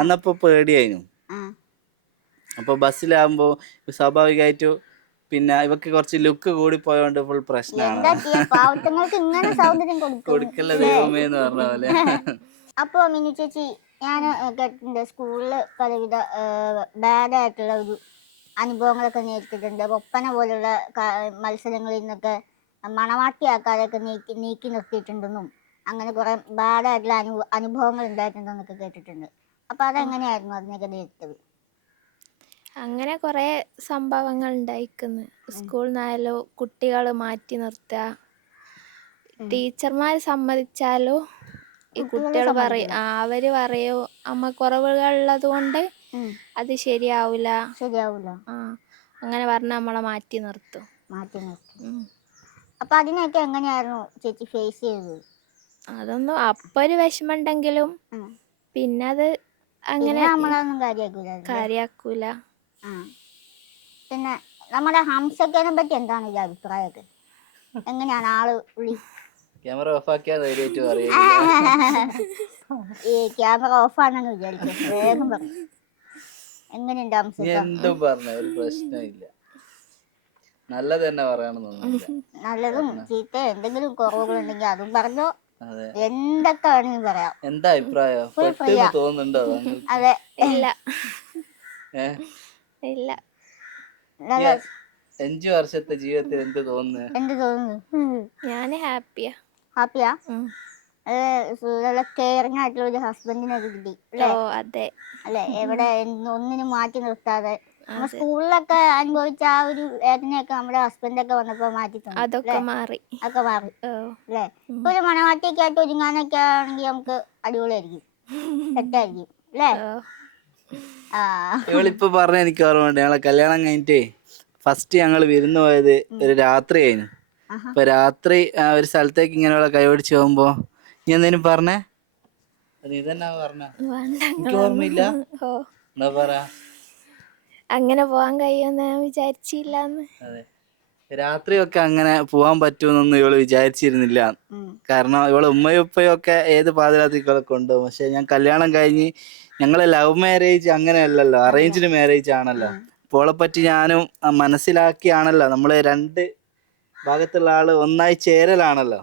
അന്നപ്പോ പേടിയായിരുന്നു അപ്പൊ ബസ്സിലാകുമ്പോ സ്വാഭാവികമായിട്ട് പിന്നെ ഇവക്ക് കുറച്ച് ലുക്ക് കൂടി പോയോണ്ട് ഫുൾ പ്രശ്നമാണ് പാവത്തങ്ങൾക്ക് ഇങ്ങനെ സൗന്ദര്യം കൊടുക്കും കൊടുക്കല്ല ദൈവമേ എന്ന് പറഞ്ഞ പോലെ. അപ്പൊ മിനി ചേച്ചി ഞാൻ കേട്ടിട്ടുണ്ട് സ്കൂളിൽ പലവിധ ബാഡ് ആയിട്ടുള്ള ഒരു അനുഭവങ്ങളൊക്കെ നേരിട്ടിട്ടുണ്ട്. ഒപ്പന പോലുള്ള മത്സരങ്ങളിൽ നിന്നൊക്കെ മണവാട്ടിയാക്കാതെയൊക്കെ നീക്കി നീക്കി നിർത്തിയിട്ടുണ്ടെന്നും അങ്ങനെ കുറെ ബാഡ് ആയിട്ടുള്ള അനു അനുഭവങ്ങൾ ഉണ്ടായിട്ടുണ്ടെന്നൊക്കെ കേട്ടിട്ടുണ്ട്. അപ്പൊ അതെങ്ങനെയായിരുന്നു അതിനൊക്കെ നേരിട്ടത്? അങ്ങനെ കുറേ സംഭവങ്ങൾ ഉണ്ടായിക്കുന്നു സ്കൂളിൽ നിന്നായാലും കുട്ടികൾ മാറ്റി നിർത്തുക ടീച്ചർമാർ സമ്മതിച്ചാലോ? ഈ കുട്ടികൾ പറയും അവർ പറയോ? അമ്മ കുറവുകളുള്ളത് കൊണ്ട് അത് ശരിയാവില്ല ശരിയാവൂല. ആ അങ്ങനെ പറഞ്ഞ നമ്മളെ മാറ്റി നിർത്തും. മാറ്റി നിർത്തും. അപ്പൊ അതിനൊക്കെ എങ്ങനെയായിരുന്നു ചേച്ചി ഫേസ് ചെയ്തത്? അതൊന്നും അപ്പൊ ഒരു വിഷമം ഉണ്ടെങ്കിലും പിന്നെ അത് അങ്ങനെ കാര്യാക്കൂല. പിന്നെ നമ്മുടെ ഹംസക്കേനെ പറ്റി എന്താണ് ഈ അഭിപ്രായമൊക്കെ? എങ്ങനെയാണ് ആൾ വിളി ക്യാമറ ഓഫാക്കിയാൽ ധൈര്യമായിട്ട് പറയും ഈ ക്യാമറ ഓഫ് ആണെന്ന് വിചാരിച്ചു വേഗം പറഞ്ഞു എങ്ങനെയുണ്ട് ഹംസക്ക? എന്തും പറഞ്ഞ ഒരു പ്രശ്നമില്ല നല്ലത് തന്നെ പറയണം നല്ലതും ചീത്ത എന്തെങ്കിലും കുറവുകളുണ്ടെങ്കിൽ അതും പറഞ്ഞോ. എന്തൊക്കെ വേണമെങ്കിൽ പറയാം. എന്താ അഭിപ്രായം. തോന്നുന്നുണ്ടോ? അതെ. ഇല്ല. ഏ? ഇല്ല. നല്ല അഞ്ചു വർഷത്തെ ജീവിതത്തിൽ എന്ത് തോന്നുന്നു? എന്ത് തോന്നുന്നു? ഞാൻ ഹാപ്പിയാ. ഹാപ്പിയാ? കെയറിങ് ആയിട്ടുള്ള ഒരു ഹസ്ബൻഡിനെ കിട്ടി ഓ അതെ. അല്ലെ? എവിടെ ഒന്നിനും മാറ്റി നിർത്താതെ. സ്കൂളിലൊക്കെ അനുഭവിച്ച ആ ഒരു വേദനയൊക്കെ നമ്മുടെ ഹസ്ബൻഡൊക്കെ വന്നപ്പോ മാറ്റി തന്നു അതൊക്കെ മാറി. ഒക്കെ മാറി ഓ. അല്ലേ? ഇപ്പൊ ഒരു മണവാട്ടിയൊക്കെ ആയിട്ട് ഒരുങ്ങാനൊക്കെ ആണെങ്കിൽ നമുക്ക് അടിപൊളിയായിരിക്കും. [laughs] സെറ്റായിരിക്കും അല്ലേ? ഇവളിപ്പോ പറഞ്ഞ എനിക്ക് ഓർമ്മയുണ്ട് ഞങ്ങളെ കല്യാണം കഴിഞ്ഞിട്ടേ ഫസ്റ്റ് ഞങ്ങൾ വിരുന്ന് പോയത് ഒരു രാത്രി കഴിഞ്ഞു ആഹാ. അപ്പൊ രാത്രി ആ, ഒരു സ്ഥലത്തേക്ക് ഇങ്ങനെയുള്ള കൈപിടിച്ച് പോകുമ്പോ നീ എന്തേലും പറഞ്ഞേ? നീ തന്നെ പറഞ്ഞ. എനിക്ക് ഓർമ്മയില്ല. ഓ. എന്താ പറ. അങ്ങനെ പോവാൻ കഴിയുമെന്ന് ഞാൻ വിചാരിച്ചില്ല അതെ. രാത്രിയൊക്കെ അങ്ങനെ പോവാൻ പറ്റുമെന്നൊന്നും ഇവൾ വിചാരിച്ചിരുന്നില്ല. കാരണം ഇവളെ ഉമ്മയും ഉപ്പയും ഒക്കെ ഏത് പാതിരാത്രിക്കൊക്കെ കൊണ്ടുപോകും. പക്ഷെ ഞാൻ കല്യാണം കഴിഞ്ഞ് ഞങ്ങളെ ലവ് മാരേജ് അങ്ങനെയല്ലല്ലോ. അറേഞ്ച്ഡ് മാരേജ് ആണല്ലോ. ഇപ്പോളെ പറ്റി ഞാനും മനസ്സിലാക്കിയാണല്ലോ. നമ്മൾ രണ്ട് ഭാഗത്തുള്ള ആൾ ഒന്നായി ചേരലാണല്ലോ.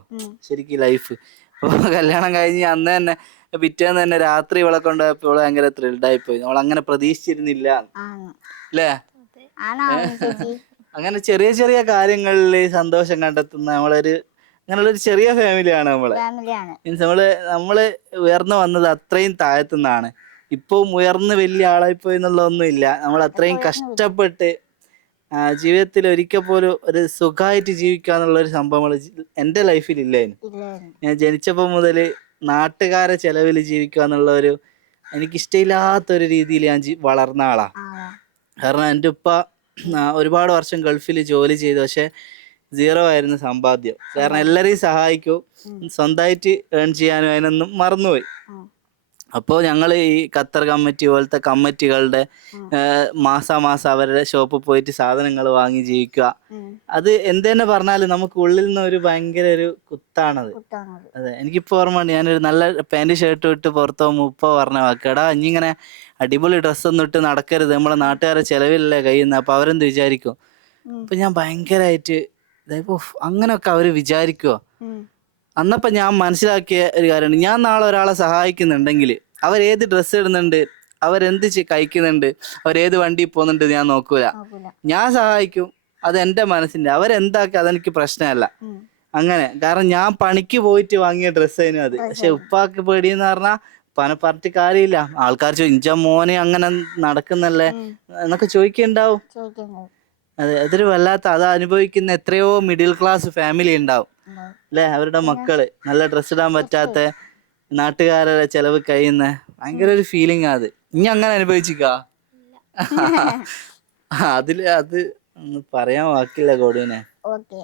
ശരിക്കും ലൈഫ് അപ്പോൾ കല്യാണം കഴിഞ്ഞ് അന്ന് തന്നെ പിറ്റേന്ന് തന്നെ രാത്രി ഇവളെ കൊണ്ടുപോയപ്പോൾ ഇവളെ ഭയങ്കര ത്രിൽഡായി പോയി നമ്മൾ അങ്ങനെ പ്രതീക്ഷിച്ചിരുന്നില്ല. അല്ലേ? അങ്ങനെ ചെറിയ ചെറിയ കാര്യങ്ങളിൽ സന്തോഷം കണ്ടെത്തുന്ന നമ്മളൊരു അങ്ങനെയുള്ള ഒരു ചെറിയ ഫാമിലിയാണ് നമ്മൾ. മീൻസ് നമ്മൾ നമ്മൾ ഉയർന്നു വന്നത് അത്രയും താഴത്തുനിന്നാണ്. ഇപ്പം ഉയർന്ന് വലിയ ആളായിപ്പോയി എന്നുള്ളതൊന്നും ഇല്ല നമ്മൾ അത്രയും കഷ്ടപ്പെട്ട് ജീവിതത്തിൽ ഒരിക്കൽ പോലും ഒരു സുഖമായിട്ട് ജീവിക്കുക എന്നുള്ള ഒരു സംഭവം എന്റെ ലൈഫിൽ ഇല്ലായിരുന്നു. ഞാൻ ജനിച്ചപ്പോൾ മുതൽ നാട്ടുകാരെ ചെലവിൽ ജീവിക്കുക എന്നുള്ള ഒരു എനിക്കിഷ്ടമില്ലാത്തൊരു രീതിയിൽ ഞാൻ വളർന്ന ആളാ. കാരണം എന്റെ ഉപ്പ ഒരുപാട് വർഷം ഗൾഫിൽ ജോലി ചെയ്തു. പക്ഷെ സീറോ ആയിരുന്നു സമ്പാദ്യം. കാരണം എല്ലാവരെയും സഹായിക്കും. സ്വന്തമായിട്ട് ഏൺ ചെയ്യാനും അതിനൊന്നും മറന്നുപോയി. അപ്പോൾ ഞങ്ങൾ ഈ ഖത്തർ കമ്മിറ്റി പോലത്തെ കമ്മിറ്റികളുടെ മാസാമാസം അവരുടെ ഷോപ്പിൽ പോയിട്ട് സാധനങ്ങൾ വാങ്ങി ജീവിക്കുക. അത് എന്ത് തന്നെ പറഞ്ഞാലും നമുക്ക് ഉള്ളിൽ നിന്ന് ഒരു ഭയങ്കര ഒരു കുത്താണത്. അതെ എനിക്കിപ്പോ ഓർമ്മയുണ്ട് ഞാനൊരു നല്ല പാന്റ് ഷർട്ട് ഇട്ട് പുറത്തോ മുപ്പ പറഞ്ഞ വാക്കടാ ഇനി ഇങ്ങനെ അടിപൊളി ഡ്രസ്സ് ഒന്നും ഇട്ട് നടക്കരുത്. നമ്മളെ നാട്ടുകാരെ ചെലവിലല്ലേ കഴിയുന്നത് അപ്പൊ അവരെന്ത് വിചാരിക്കും. അപ്പൊ ഞാൻ ഭയങ്കരമായിട്ട് അങ്ങനെയൊക്കെ അവർ വിചാരിക്കുവോ. അന്നപ്പോ ഞാൻ മനസ്സിലാക്കിയ ഒരു കാര്യമാണ് ഞാൻ നാളെ ഒരാളെ സഹായിക്കുന്നുണ്ടെങ്കിൽ അവരേത് ഡ്രസ്സ് ഇടുന്നുണ്ട് അവരെന്ത് കഴിക്കുന്നുണ്ട് അവരേത് വണ്ടി പോകുന്നുണ്ട് ഞാൻ നോക്കൂല. ഞാൻ സഹായിക്കും. അത് എന്റെ മനസ്സിന്റെ. അവരെന്താക്കി അതെനിക്ക് പ്രശ്നമല്ല. അങ്ങനെ. കാരണം ഞാൻ പണിക്ക് പോയിട്ട് വാങ്ങിയ ഡ്രസ്സ് അതിനും അത്. പക്ഷെ ഉപ്പാക്ക് പേടിയെന്ന് പറഞ്ഞാൽ പന പറഞ്ഞിട്ട് കാര്യമില്ല. ആൾക്കാർ ചോദിച്ചാൽ മോനെ അങ്ങനെ നടക്കുന്നല്ലേ? എന്നൊക്കെ ചോദിക്കുന്നത് അതെ അതൊരു വല്ലാത്ത അത് അനുഭവിക്കുന്ന എത്രയോ മിഡിൽ ക്ലാസ് ഫാമിലി ഉണ്ടാവും. അല്ലെ? അവരുടെ മക്കൾ. നല്ല ഡ്രസ് ഇടാൻ പറ്റാത്ത നാട്ടുകാരുടെ ചെലവ് കഴിയുന്ന ഭയങ്കര ഒരു ഫീലിംഗ് അത്. ഇനി അങ്ങനെ അനുഭവിച്ചിക്ക? [laughs] അതിൽ അത് പറയാൻ വാക്കില്ല ഓക്കെ.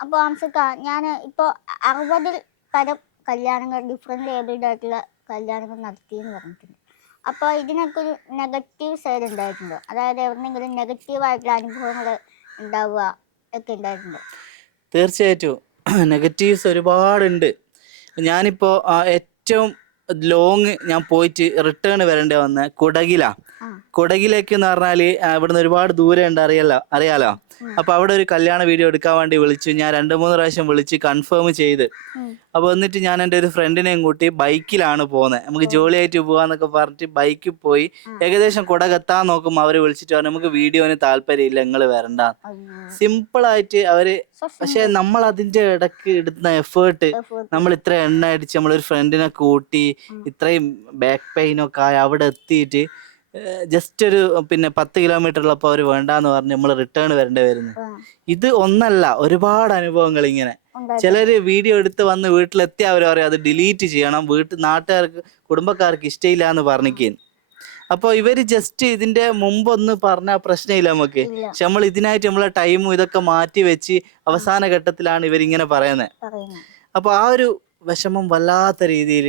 അപ്പൊ ഹംസക്ക ഞാൻ ഇപ്പൊ അറുപതിൽ പരം കല്യാണങ്ങൾ ഡിഫറെന്റ് ഏബിൾഡ് ആയിട്ടുള്ള കല്യാണങ്ങൾ നടത്തി എന്ന് പറഞ്ഞിട്ടുണ്ട്. അപ്പൊ ഇതിനൊക്കെ ഒരു നെഗറ്റീവ് സൈഡ് ഉണ്ടായിട്ടുണ്ടോ. അതായത് എവിടെയെങ്കിലും നെഗറ്റീവ് ആയിട്ടുള്ള അനുഭവങ്ങൾ ഉണ്ടാവുക ഒക്കെ ഉണ്ടായിട്ടുണ്ടോ. തീർച്ചയായിട്ടും. നെഗറ്റീവ്സ് ഒരുപാടുണ്ട്. ഞാനിപ്പോൾ ഏറ്റവും ലോങ് ഞാൻ പോയിട്ട് റിട്ടേൺ വരേണ്ടി വന്ന കുടകിലാ. കുടകിലേക്ക് എന്ന് പറഞ്ഞാൽ ഇവിടുന്ന് ഒരുപാട് ദൂരം ഉണ്ട് അറിയാലോ? അറിയാലോ അപ്പൊ അവിടെ ഒരു കല്യാണ വീഡിയോ എടുക്കാൻ വേണ്ടി വിളിച്ചു. ഞാൻ രണ്ട് മൂന്ന് പ്രാവശ്യം വിളിച്ച് കൺഫേം ചെയ്ത്. അപ്പൊ എന്നിട്ട് ഞാൻ എന്റെ ഒരു ഫ്രണ്ടിനെയും കൂട്ടി ബൈക്കിലാണ് പോകുന്നത് നമുക്ക് ജോളിയായിട്ട് പോവാന്നൊക്കെ പറഞ്ഞിട്ട് ബൈക്കിൽ പോയി ഏകദേശം കുടകെത്താൻ നോക്കുമ്പോൾ അവർ വിളിച്ചിട്ട് പറഞ്ഞു നമുക്ക് വീഡിയോന് താല്പര്യമില്ല നിങ്ങൾ വരണ്ട. സിമ്പിളായിട്ട് സിമ്പിൾ ആയിട്ട് അവർ പക്ഷെ നമ്മൾ അതിന്റെ ഇടയ്ക്ക് ഇടുന്ന എഫേർട്ട് നമ്മൾ ഇത്ര എണ്ണ അടിച്ച് നമ്മളൊരു ഫ്രണ്ടിനെ കൂട്ടി ഇത്രയും ബാക്ക് പെയിൻ ഒക്കെ ആയി അവിടെ എത്തിയിട്ട് ജസ്റ്റ് ഒരു പിന്നെ പത്ത് കിലോമീറ്റർ ഉള്ളപ്പോൾ അവർ വേണ്ടാന്ന് പറഞ്ഞ് നമ്മൾ റിട്ടേൺ വരേണ്ടി വരുന്നു. ഇത് ഒന്നല്ല ഒരുപാട് അനുഭവങ്ങൾ ഇങ്ങനെ. ചിലര് വീഡിയോ എടുത്ത് വന്ന് വീട്ടിലെത്തി അവർ പറയും അത് ഡിലീറ്റ് ചെയ്യണം വീട്ടിൽ നാട്ടുകാർക്ക് കുടുംബക്കാർക്ക് ഇഷ്ടമില്ല എന്ന് പറഞ്ഞിരിക്കും. അപ്പോൾ ഇവർ ജസ്റ്റ് ഇതിന്റെ മുമ്പൊന്ന് പറഞ്ഞ പ്രശ്നമില്ല നമുക്ക്. പക്ഷെ നമ്മൾ ഇതിനായിട്ട് നമ്മളെ ടൈമും ഇതൊക്കെ മാറ്റി വെച്ച് അവസാന ഘട്ടത്തിലാണ് ഇവരിങ്ങനെ പറയുന്നത്. അപ്പൊ ആ ഒരു വിഷമം വല്ലാത്ത രീതിയിൽ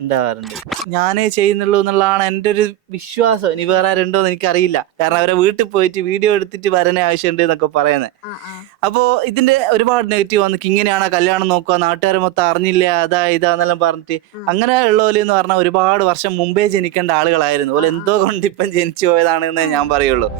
ഉണ്ടാവാറുണ്ട്. ഞാനേ ചെയ്യുന്നുള്ളൂ എന്നുള്ളതാണ് എന്റെ ഒരു വിശ്വാസം. ഇനി വേറെ ആരുണ്ടോ എന്ന് എനിക്കറിയില്ല. കാരണം അവരെ വീട്ടിൽ പോയിട്ട് വീഡിയോ എടുത്തിട്ട് വരനെ ആവശ്യമുണ്ട് എന്നൊക്കെ പറയുന്നത് അപ്പോൾ ഇതിന്റെ ഒരുപാട് നെഗറ്റീവ് വന്നിട്ട് ഇങ്ങനെയാണ് കല്യാണം നോക്കുക? നാട്ടുകാരെ മൊത്തം അറിഞ്ഞില്ല? അതാ ഇതാന്നെല്ലാം പറഞ്ഞിട്ട്. അങ്ങനെ ഉള്ളവര് എന്ന് പറഞ്ഞാൽ ഒരുപാട് വർഷം മുമ്പേ ജനിക്കേണ്ട ആളുകളായിരുന്നു. അതുപോലെ എന്തോ കൊണ്ട് ഇപ്പം ജനിച്ചു പോയതാണ് എന്ന് ഞാൻ പറയുള്ളൂ.